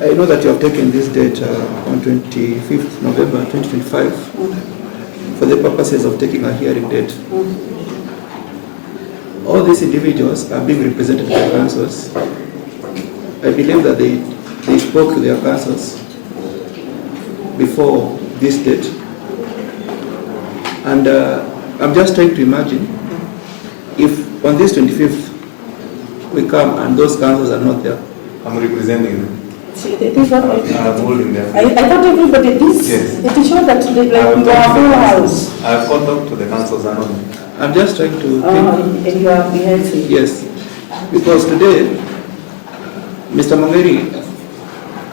I know that you have taken this date on 25th November 2025 for the purposes of taking a hearing date. All these individuals are being represented by councils. I believe that they spoke to their councils before this date. And I'm just trying to imagine if on this 25th we come and those councils are not there. I'm representing them. See, this is what I'm holding them. I thought everybody this. Yes. It is sure that they like you are full house. I've called up to the councils and all. I'm just trying to think. And you are behind. Yes, because today Mr. Mongeri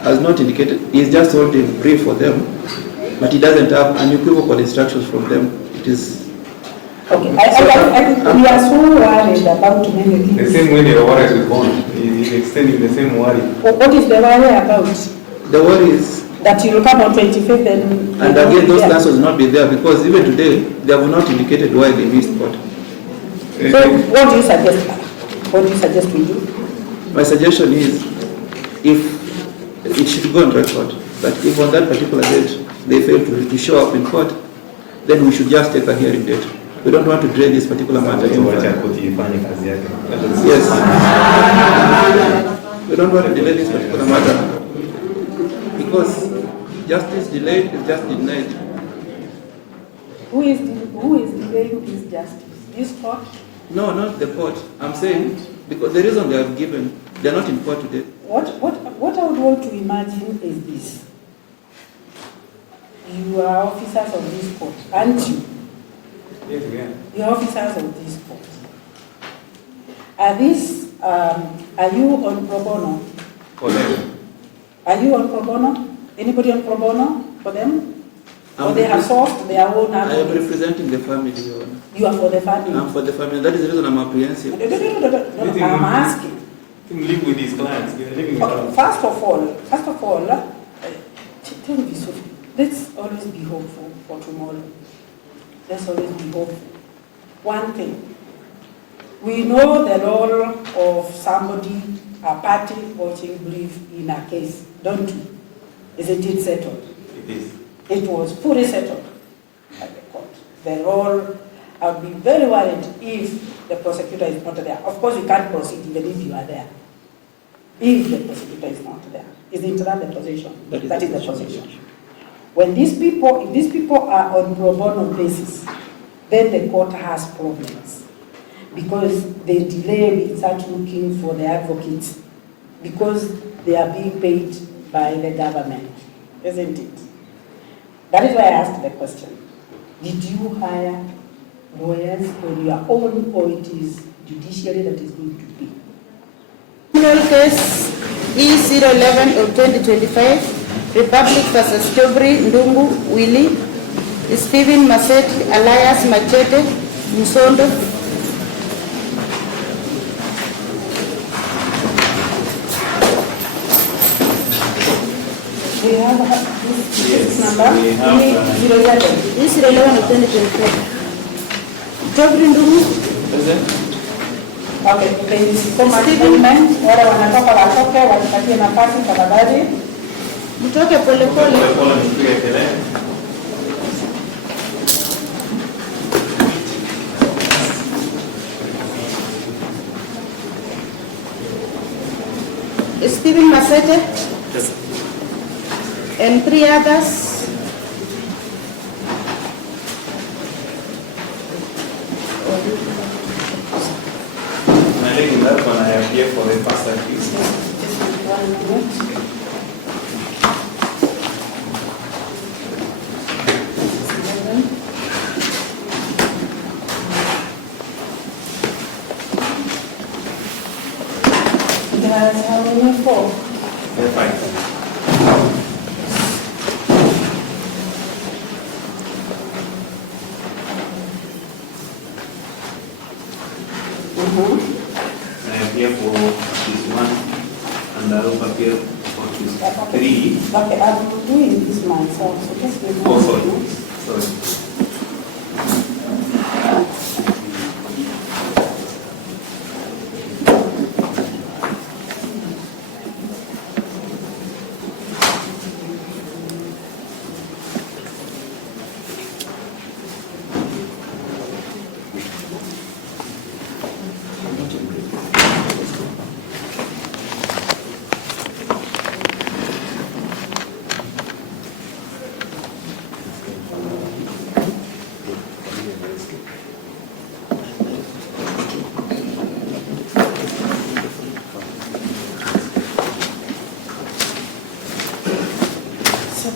has not indicated, he's just holding brief for them, but he doesn't have unequivocal instructions from them. It is okay. I think we are so worried about many things. The same way they were worried with Bond, he's extending the same worry. What is the worry about? the worry is that you will come on 25th and again those councils will not be there because even today they have not indicated why they missed court. So what do you suggest? What do you suggest we do? My suggestion is if it should go on record that if on that particular date they fail to show up in court, then we should just take a hearing date. We don't want to delay this particular matter. Yes. We don't want to delay this particular matter because justice delayed is just denied. Who is delaying this justice? This court? No, not the court. I'm saying because the reason they have given, they are not in court today. What I would want to imagine is this. You are officers of this court, aren't you? Yes, we are. You are officers of this court. Are you on pro bono? For them. Are you on pro bono? Anybody on pro bono for them? Or they have sourced their own I am advocates? representing the family, Your Honor. You are for the family? I'm for the family. That is the reason I'm apprehensive. No, I'm asking. Live with his clients. They're living with us. First of all, tell me, Sophie, let's always be hopeful for tomorrow. Let's always be hopeful. One thing, we know the role of somebody, a party watching brief in a case, don't we? Isn't it settled? It is. It was fully settled by the court. The role, I would be very worried if the prosecutor is not there. Of course, we can't proceed even if you are there. If the prosecutor is not there. Isn't that the position? That is the position. When if these people are on pro bono basis, then the court has problems. Because they delay, we start looking for the advocates because they are being paid by the government, isn't it? That is why I asked the question. Did you hire lawyers on your own, or it is judiciary that is going to pay? Criminal case E011 of 2025, Republic vs. Chobri Ndungu Willie, Stephen Maseti alias Machete Msondo. We have this number? We have E011 of 2025. Chobri Ndungu. Okay, please, come statement, wale wanatoka watoke, watupatie nafasi tafadhali. Mtoke pole pole. Stephen Masete. Yes. And 3 others. In that one, I am here for the first accused. Just 1 minute. That's how many 4? They're fine. I am here for this one, and I will appear for this 3. Okay, I'm doing this myself, so just give me Oh, 1 sorry. minute. Sorry.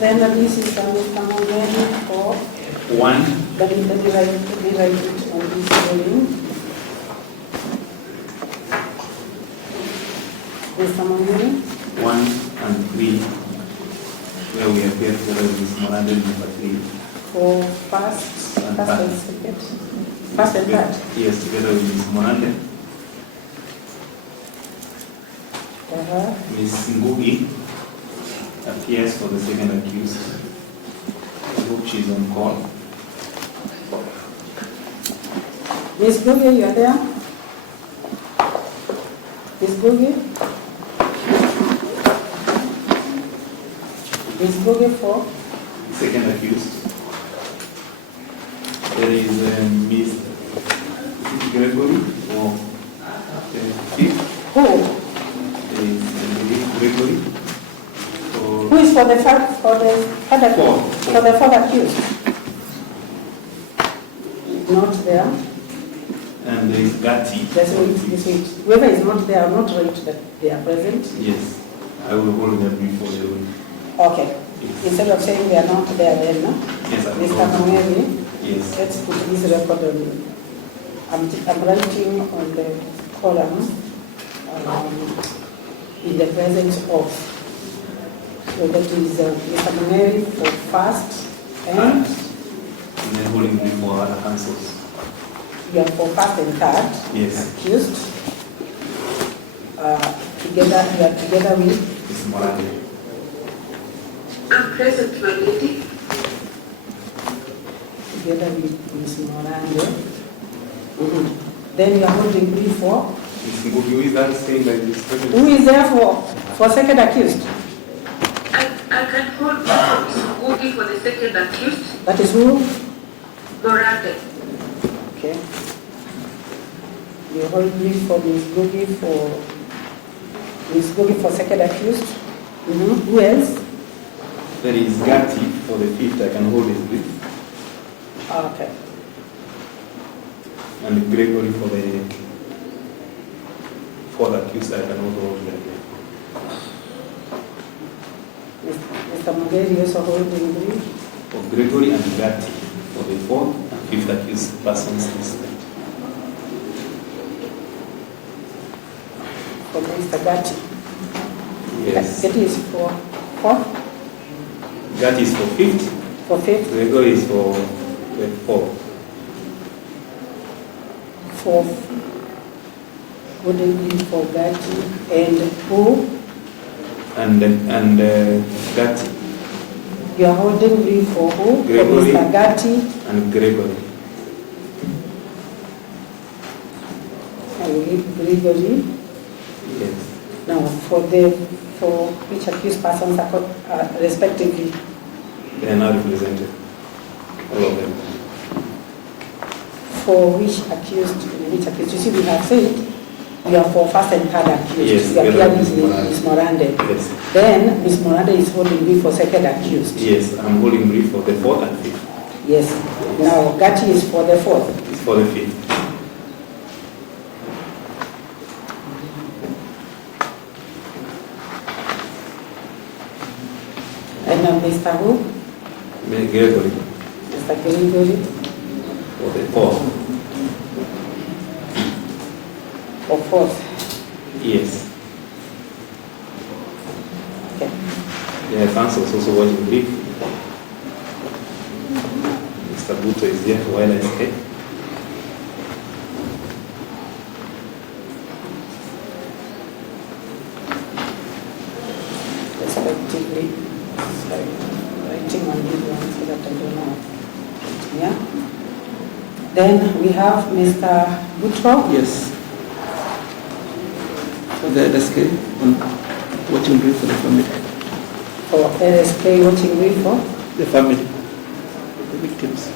then this is Mr. Mongeni for, One, let me write it on this volume. Mr. Mongeni, 1 and 3, where we appear together with Ms. Morande, number 3. for first and second. First and third. Yes, together with Ms. Morande. Ms. Ngugi appears for the second accused. I hope she's on call. Ms. Gugi, you are there? Ms. Gugi? Ms. Gugi for? Second accused. There is Ms. Gregory for the fifth. Who? There is Gregory for Who is for the third Four. for the fourth accused? Not there. and there is Gatti. That's it. Whoever is not there, I'm not right that they are present. Yes, I will hold them before they will. Okay. Instead of saying they are not there, then, no? Yes, I will Mr. hold them. Mongeni, Yes. let's put this record on. I'm writing on the column in the presence of. So that is Mr. Mongeni for first and then holding before other councils. you are for first and third Yes. accused. Together, you are together with Ms. Morande. I'm present, my lady. together with Ms. Morande. Then you are holding brief for Ms. Ngugi, who is that saying that this person? who is there for second accused? I can hold Ms. Ngugi for the second accused, That is who? Morande. Okay. You hold brief for Ms. Gugi for second accused. Who else? There is Gatti for the fifth. I can hold his brief. Okay. And Gregory for the fourth accused. I can also hold their brief. Mr. Mongeni also holding brief. For Gregory and Gatti for the fourth and fifth accused persons listed. For Mr. Gatti. Yes. Gatti is for fourth, Gatti is for fifth. for fifth, Gregory is for the fourth. fourth. Holding brief for Gatti and who? And Gatti You are holding brief for who? Gregory. For Mr. Gatti and Gregory. and Gregory. Yes. Now, for which accused persons respectively? They are now represented. All of them. For which accused? You see, we have said you are for first and third accused. Yes, You appear with Ms. Ms. Morande. Yes. Then Ms. Morande is holding brief for second accused. Yes, I'm holding brief for the fourth and fifth. Yes. Now, Gatti is for the fourth. It's for the fifth. And now Mr. who? Gregory Mr. Gregory for the fourth. for fourth. Yes. Okay. The council is also watching brief. Mr. Buto is here while I escape. Respectively. Sorry. Writing on this one so that I don't know. Yeah. Then we have Mr. Butro. Yes. For the LSK on watching brief for the family. For LSK watching brief for? The family. The victims.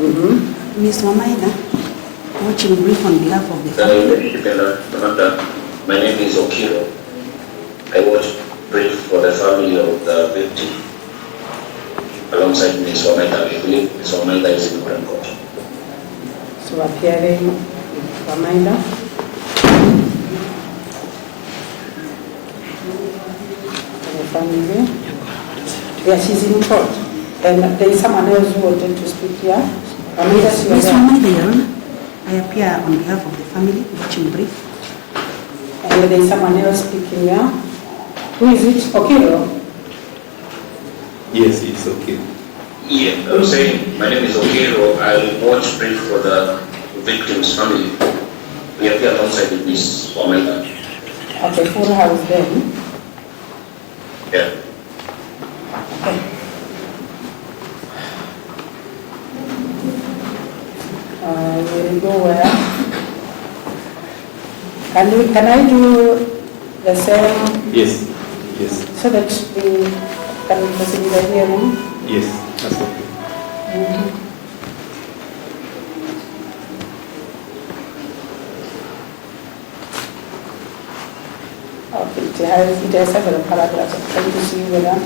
Ms. Wamaida, watching brief on behalf of the family. My name is Otieno. I watch brief for the family of the victim alongside Ms. Wamaida. I believe Ms. Wamaida is in the court. So appearing with Wamaida. For the family. Yeah, she's in court. And there is someone else who wanted to speak here. Yes, Ms. Wamaida, Your Honor. I appear on behalf of the family, watching brief. And there is someone else speaking here. Who is it? Otieno? Yes, it's okay. Yeah, I'm saying, my name is Otieno. I'll watch brief for the victim's family. We appear alongside Ms. Wamaida. Okay, full house then. Yeah. Okay. We'll go where? Can I do the same Yes, yes, so that we can proceed with the hearing? yes, that's okay. Okay, it has several paragraphs. I'm trying to see whether.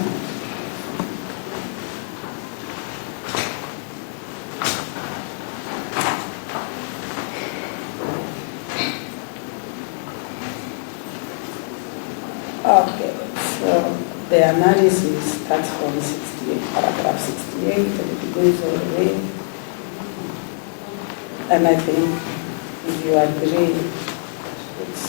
Okay, so the analysis starts from 68, paragraph 68, and it goes all the way. And I think if you agree, it's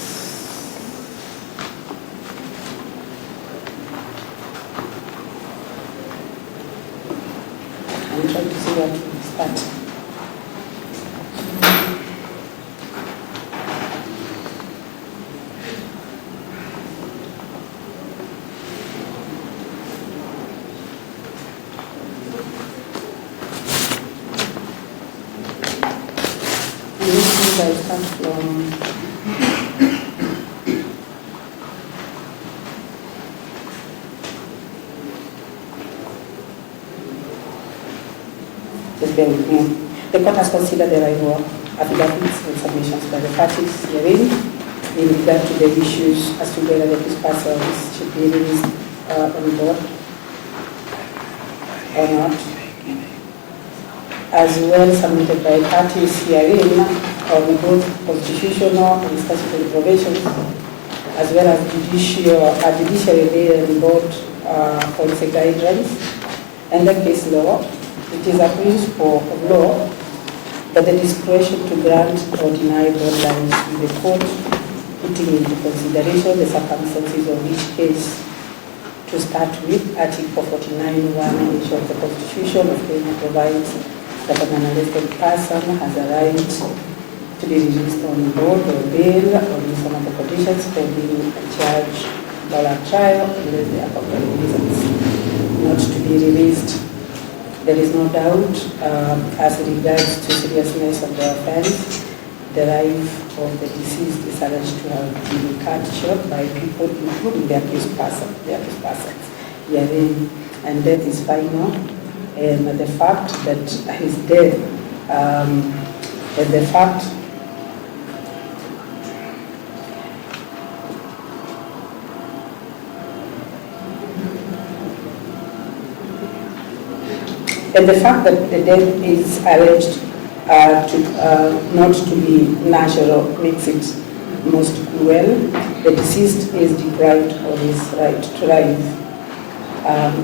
I'm trying to see where to start. And this is I start from just bear with me. The court has considered the arrival of affidavits and submissions by the parties herein in regard to the issues as to whether the accused persons should be released on board or not, as well submitted by parties herein on both constitutional and statutory provisions, as well as judiciary laid on board policy guidelines and the case law. It is a principle of law that the discretion to grant or deny guidelines in the court, putting into consideration the circumstances of each case. To start with, Article 49(1) of the Constitution of Kenya provides that an arrested person has a right to be released on board or bail on some other conditions for being charged or a trial unless they are compelling reasons not to be released. There is no doubt as regards to seriousness of the offense, the life of the deceased is alleged to have been cut short by people, including the accused persons herein, and death is final. And the fact that his death, and the fact that the death is alleged not to be natural makes it most cruel. The deceased is deprived of his right to life.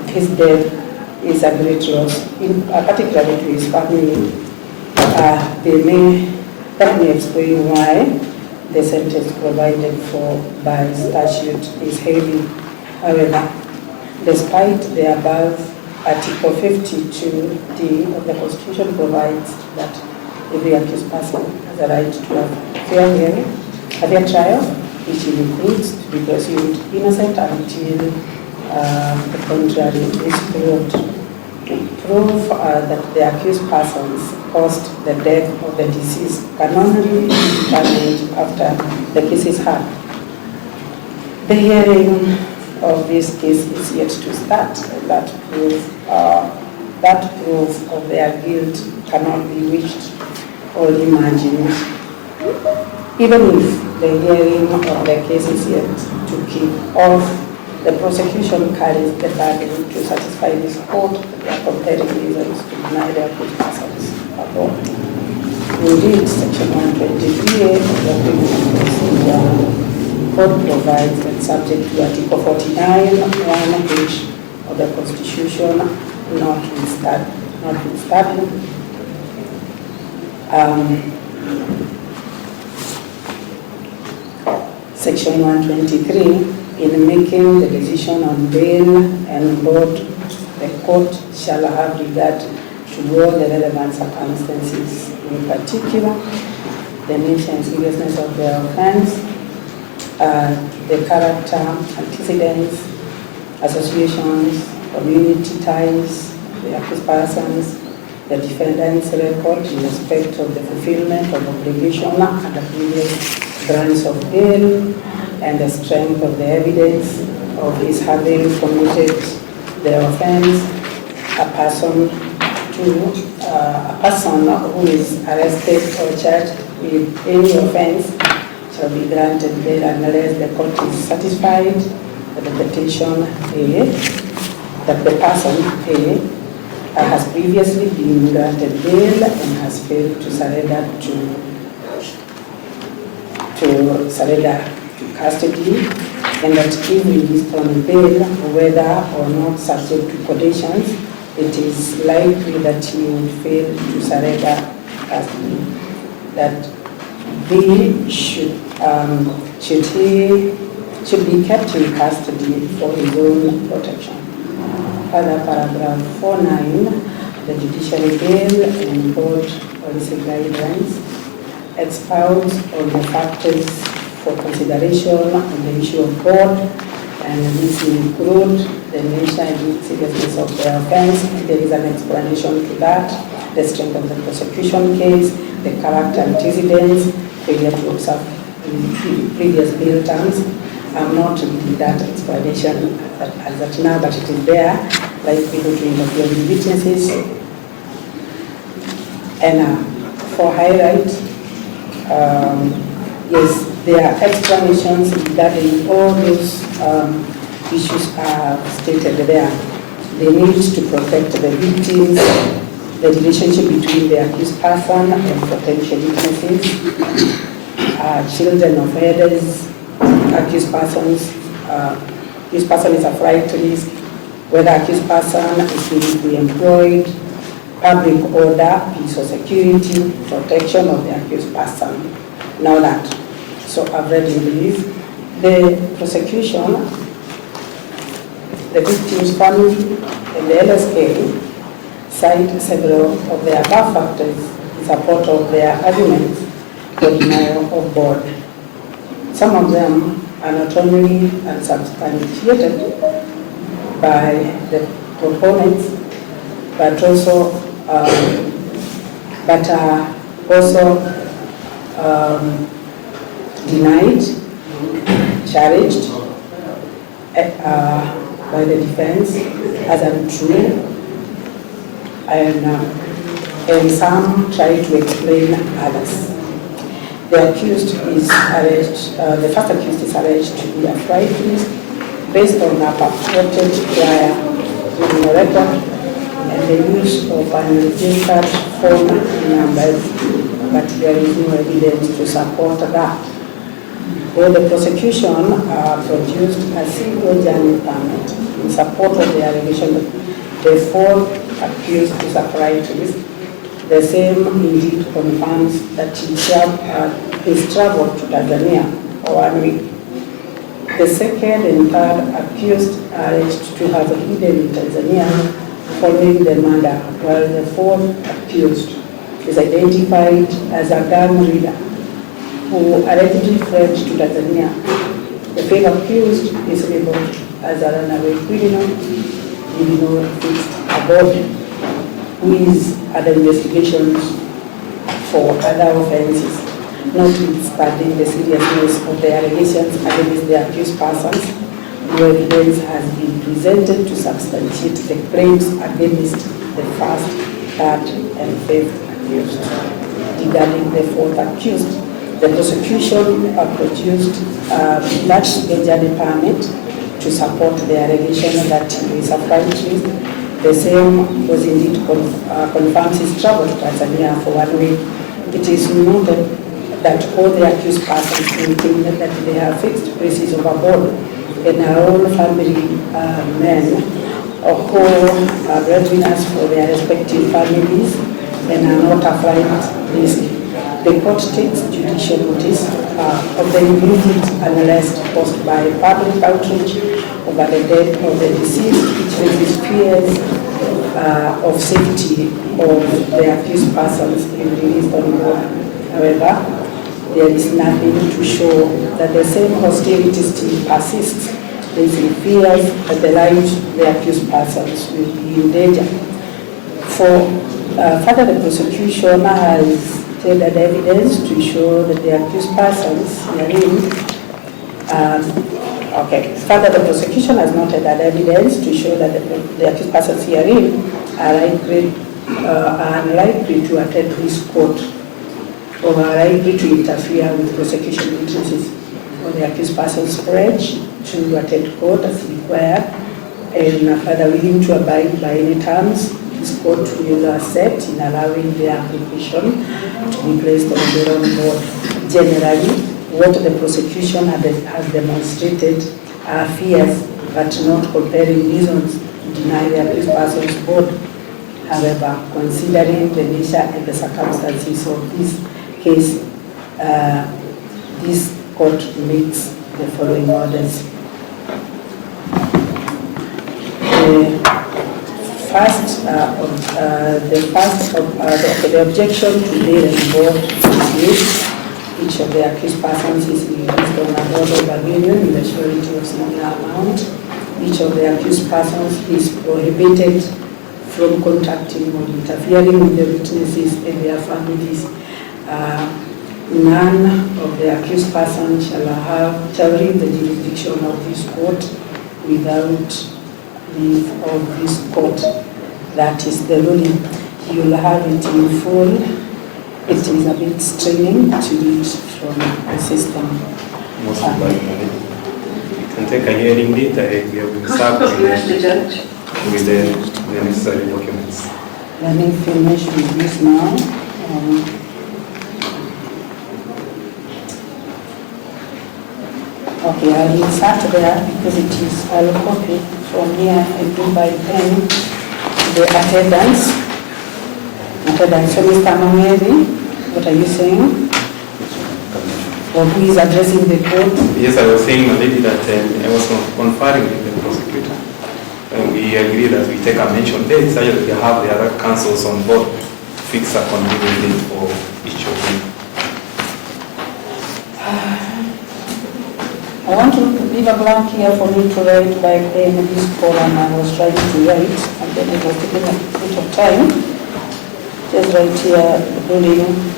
His death is a great loss, particularly to his family. That may explain why the sentence provided for by statute is heavy. However, despite the above, Article 52(d) of the Constitution provides that every accused person has a right to have fair hearing, a fair trial, which includes to be presumed innocent until the contrary is proved. Proof that the accused persons caused the death of the deceased can only be determined after the case is heard. The hearing of this case is yet to start, and that proof of their guilt cannot be wished or imagined. Even if the hearing of the case is yet to kick off, the prosecution carries the burden to satisfy this court that there are compelling reasons to deny the accused persons abroad. Indeed, Section 123A of the Criminal Procedure Code provides that subject to Article 49(1) of the Constitution, notwithstanding. Section 123, in making the decision on bail and bond, the court shall have regard to all the relevant circumstances, in particular, the nature and seriousness of the offense, the character, antecedents, associations, community ties, the accused persons, the defendant's record in respect of the fulfillment of obligation under previous grants of bail, and the strength of the evidence of his having committed the offense. A person who is arrested or charged with any offense shall be granted bail unless the court is satisfied that the petition that the person has previously been granted bail and has failed to surrender to custody, and that if released on bail, whether or not subject to conditions, it is likely that he would fail to surrender custody. That he should be kept in custody for his own protection. Further, paragraph 4.9, the judiciary bail and bond policy guidelines expounds on the factors for consideration on the issue of bond, and this includes the nature and seriousness of the offense. There is an explanation to that, the strength of the prosecution case, the character antecedents, failure to observe previous bail terms. I'm not reading that explanation as at now, but it is there, like people to interview with witnesses. And for highlight, yes, there are explanations regarding all those issues are stated there. The need to protect the victims, the relationship between the accused person and potential witnesses, children of others, accused person is a flight risk, whether accused person is illegally employed, public order, peace or security, protection of the accused person. Now that, so I've read in brief, the prosecution, the victim's family, and the LSK cite several of the above factors in support of their arguments for denial of bond. Some of them are not only unsubstantiated by the proponents, but also denied, challenged by the defense as untrue, and some try to explain others. The accused is alleged, the first accused is alleged to be a flight risk based on a purported prior criminal record and the use of unregistered phone numbers, but there is no evidence to support that. Though the prosecution produced a single journey permit in support of the allegation that the fourth accused is a flight risk, the same indeed confirms that he is traveled to Tanzania for 1 week. The second and third accused are alleged to have hidden in Tanzania following the murder, while the fourth accused is identified as a gang leader who allegedly fled to Tanzania. The fifth accused is labeled as a runaway criminal, with no fixed abode, who is under investigations for other offenses, notwithstanding the seriousness of the allegations against the accused persons. No evidence has been presented to substantiate the claims against the first, third, and fifth accused. Regarding the fourth accused, the prosecution produced that journey permit to support the allegation that he is a flight risk. The same was indeed confirms his travel to Tanzania for 1 week. It is noted that all the accused persons maintain that they have fixed places of abode and are all family men who are breadwinners for their respective families and are not a flight risk. The court takes judicial notice of the implicit unrest caused by public outrage over the death of the deceased, which raises fears of safety of the accused persons if released on board. However, there is nothing to show that the same hostility still persists, raising fears that the lives of the accused persons will be in danger. Further, the prosecution has tendered evidence to show that the accused persons herein. Further, the prosecution has not tendered evidence to show that the accused persons herein are unlikely to attend this court or are likely to interfere with prosecution interests or the accused persons pledge to attend court as required and further willing to abide by any terms this court will accept in allowing the application to be placed on the wrong board. Generally, what the prosecution has demonstrated are fears but not compelling reasons to deny the accused person's board. However, considering the nature and the circumstances of this case, this court makes the following orders. The objection to bail and board is made. Each of the accused persons is released on a board of agreement with a surety of similar amount. Each of the accused persons is prohibited from contacting or interfering with the witnesses and their families. None of the accused persons shall leave the jurisdiction of this court without leave of this court. That is the ruling. You will have it in full. It is a bit straining to read from the system. Most likely. You can take a hearing date. We have been served with the necessary documents. Let me finish with this now. Okay, I'll insert there because I'll copy from here and do by pen the attendance. So Mr. Mangeri, what are you saying? Or who is addressing the court? Yes, I was saying already that I was conferring with the prosecutor. And we agree that we take a mention date so that we have the other counsels on board to fix a convenient date for each of them. I want to leave a blank here for me to write by pen this column I was trying to write, and then it was taking a bit of time. Just right here, the building.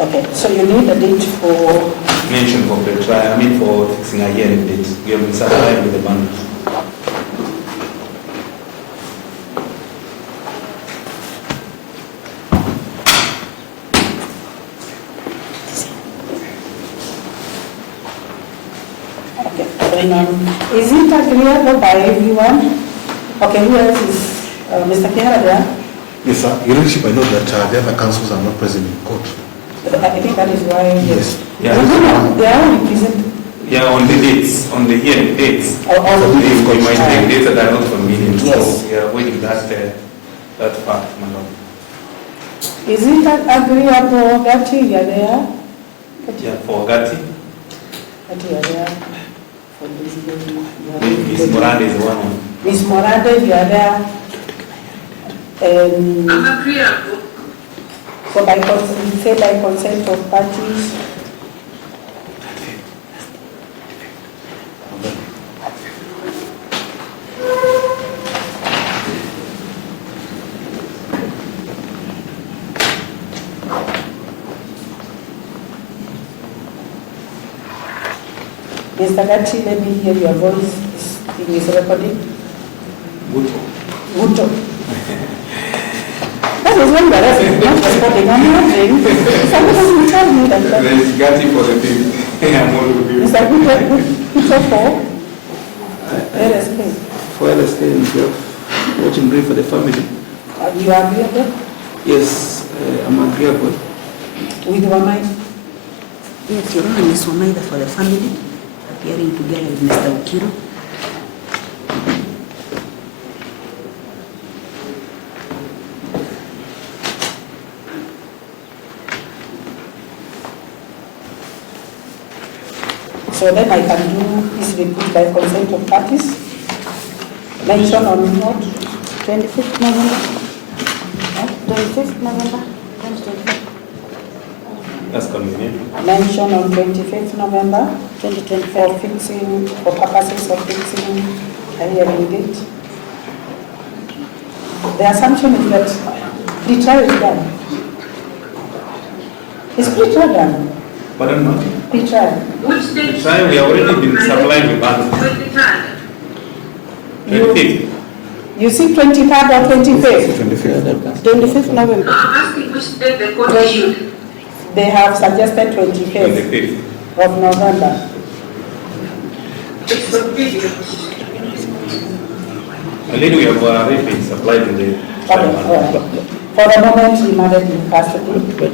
Okay, so you need a date for... Mention for the trial, for fixing a hearing date. We have been satisfied with the bundles. Okay, is it agreeable by everyone? Okay, who else is Mr. Kihara there? Yes, sir. Your Lordship, I know that the other councils are not present in court. I think that is why... Yes. Yeah. They are represented. Yeah, on the dates, on the hearing dates. Oh, We might take dates that are not convenient, Yes. so we are avoiding that part, my lord. Is it agreeable that you are there? Yeah, for Gatti, That you are there for this building. Ms. Moranda is the one on. Miss Moranda, you are there. I'm agreeable. So by consent of parties. Mr. Gatti, let me hear your voice. It is recording. Uto. That is when the rest is not responding. I'm not saying. Somebody will tell me that. There is Gatti for the thing. I'm all with you. Mr. Uto for LSK. For LSK himself, watching brief for the family. You are agreeable Yes, I'm agreeable. with Wamai? Yes, Your Honor, Ms. Wamaida for the family, appearing together with Mr. Okiro. So then I can do this report by consent of parties. Mention on what? 25th November. 25th November 2025. That's convenient. Mention on 25th November 2025. for fixing, for purposes of fixing a hearing date. The assumption is that the trial is done. Is pre-trial done? Pardon me? Pre-trial. Which The date? trial, we have already been supplying with answers. 23rd. 25th. You see 23rd or 25th? 25th November. I'm asking which date the court issued. They have suggested 25th 25th. of November. It's so big. Already we have already been supplied with the trial manual. For the moment, remanded in custody. But,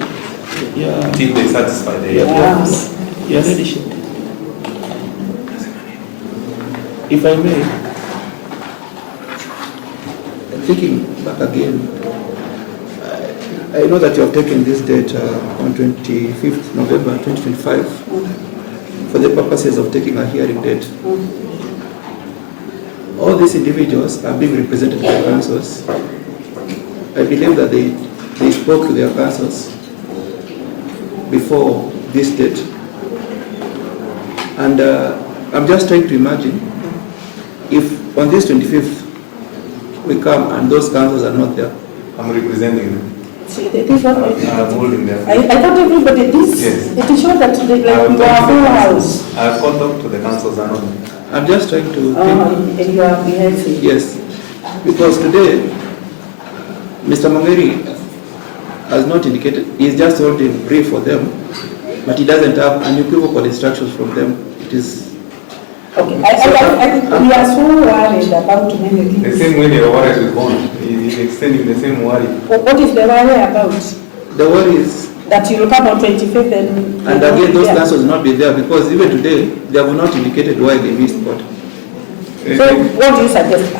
yeah, Until they satisfy the yes, ladyship. If I may, thinking back again, I know that you have taken this date on 25th November 2025 for the purposes of taking a hearing date. All these individuals are being represented by councils. I believe that they spoke to their councils before this date. And I'm just trying to imagine if on this 25th we come and those councils are not there. I'm representing them. See, it is what I'm holding them. I thought everybody did. Yes. It is sure that they like I've you are talked to full the house. councils. I've called up to the councils and all. I'm just trying to think. And you are behaving. Yes, because today, Mr. Mongeri has not indicated, he's just holding brief for them, but he doesn't have unequivocal instructions from them. It is, Okay, I think we are so worried about many The things. same way they are worried with bond, he's extending the same worry. What is the worry about? the worry is, That you will come on 25th and again, those yeah. councils will not be there because even today, they have not indicated why they missed court. So what do you suggest?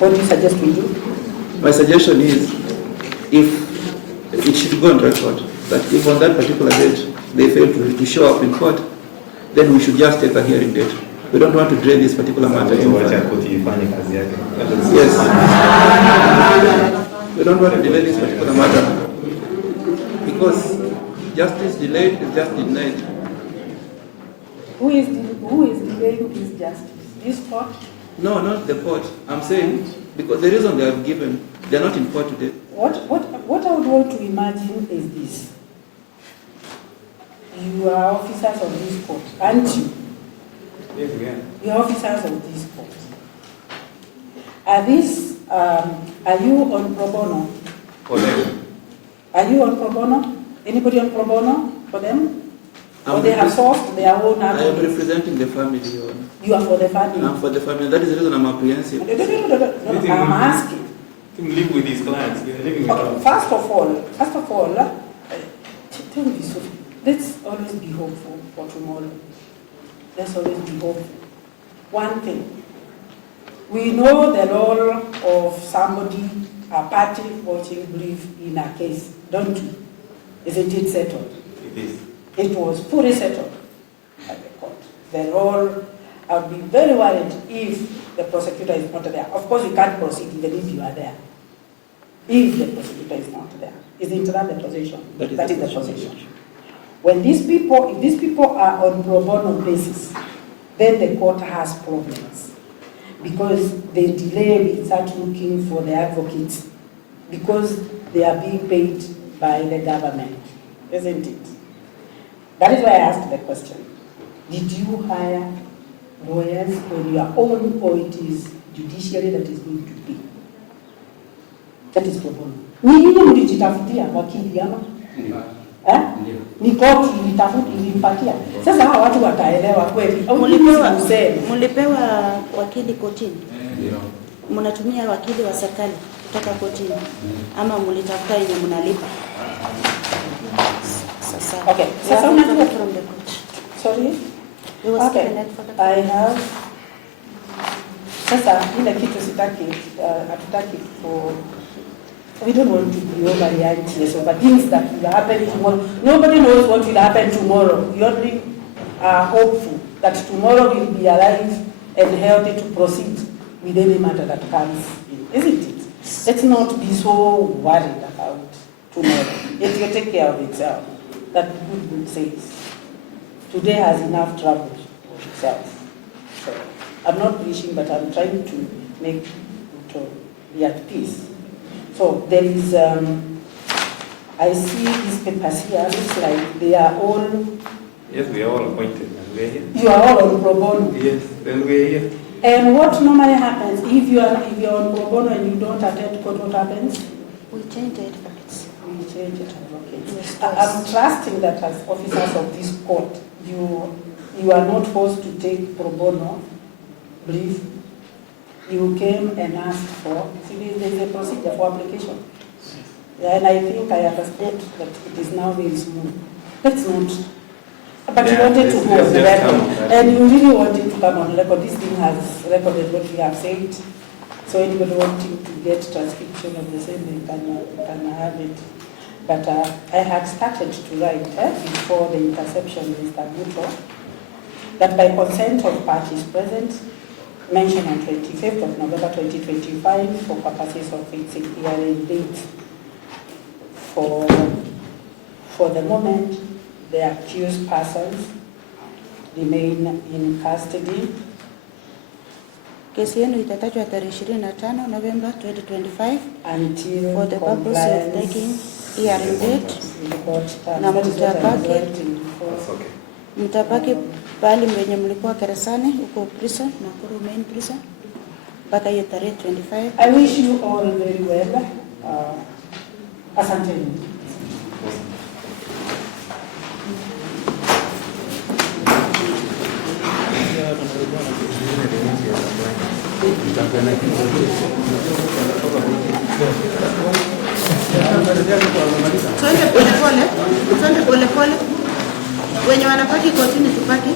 What do you suggest we do? My suggestion is, if it should go on record, that if on that particular date they fail to show up in court, then we should just take a hearing date. We don't want to delay this particular matter any further. Yes. We don't want to delay this particular matter because justice delayed is just denied. Who is delaying this justice? This court? No, not the court. I'm saying because the reason they have given, they're not in court today. What I would want to imagine is this. You are officers of this court, aren't you? Yes, we are. You are officers of this court. Are you on pro bono? For them. Are you on pro bono? Anybody on pro bono for them? Or they have sourced their own I am advocates? representing the family. Your Honor. You are for the family? I'm for the family. That is the reason I'm apprehensive. No, I'm asking. To live with his clients, we are living with Okay, them. first of all, tell me, Sophie, let's always be hopeful for tomorrow. Let's always be hopeful. One thing, we know the role of somebody, a party watching brief in a case, don't you? Isn't it settled? It is. It was fully settled at the court. The role, I would be very worried if the prosecutor is not there. Of course, you can't proceed even if you are there. If the prosecutor is not there. Isn't that the position? That is the position. When if these people are on pro bono basis, then the court has problems. Because they delay, we start looking for the advocates because they are being paid by the government, isn't it? That is why I asked the question. Did you hire lawyers on your own, or it is judiciary that is going to pay. That is pro bono. Nyinyi mlijitafutia wakili ama? Ni koti ilimpatia. Sasa hawa watu wataelewa kweli. Mulipewa wakili kotini? Ndio. Mnatumia wakili wa serikali kutoka kotini ama mlitafuta yenye mnalipa? Sasa. Okay. Sasa unajua from the court. Sorry? Okay. I have. Sasa ile kitu sitaki hatutaki we don't want to be over realities over things that will happen tomorrow. Nobody knows what will happen tomorrow. We only are hopeful that tomorrow will be alive and healthy to proceed with any matter that comes in, isn't it? Let's not be so worried about tomorrow. It will take care of itself. That good says. Today has enough trouble for itself. So I'm not preaching, but I'm trying to make to be at peace. So there is, I see these papers here, looks like they are all... Yes, we are all appointed. You are all on pro bono? Yes, then we are here. And what normally happens, if you are on pro bono and you don't attend court, what happens? We change the advocates. We change it to advocates. Yes, I'm trusting that as officers of this court, you are not forced to take pro bono brief. You came and asked for, see, there is a procedure for application. And I think I understood that it is now very smooth. Let's not. But you wanted to go on the record. And you really wanted to come on record. This thing has recorded what we have said. So anybody wanting to get transcription of the same, they can have it. But I had started to write before the interception with Mr. Buto that by consent of parties present, mentioned on 25th of November 2025 for purposes of fixing hearing date. For the moment, the accused persons remain in custody. Kesi yenu itatajwa tarehe 25 November 2025 until for the purpose of taking hearing date. Na mtabaki pale mwenye mlikuwa Keresani huko prison na Nakuru main prison mpaka hiyo tarehe 25. I wish you all very well. Asante. Twende pole pole. Wenye wanapaki kotini tupaki.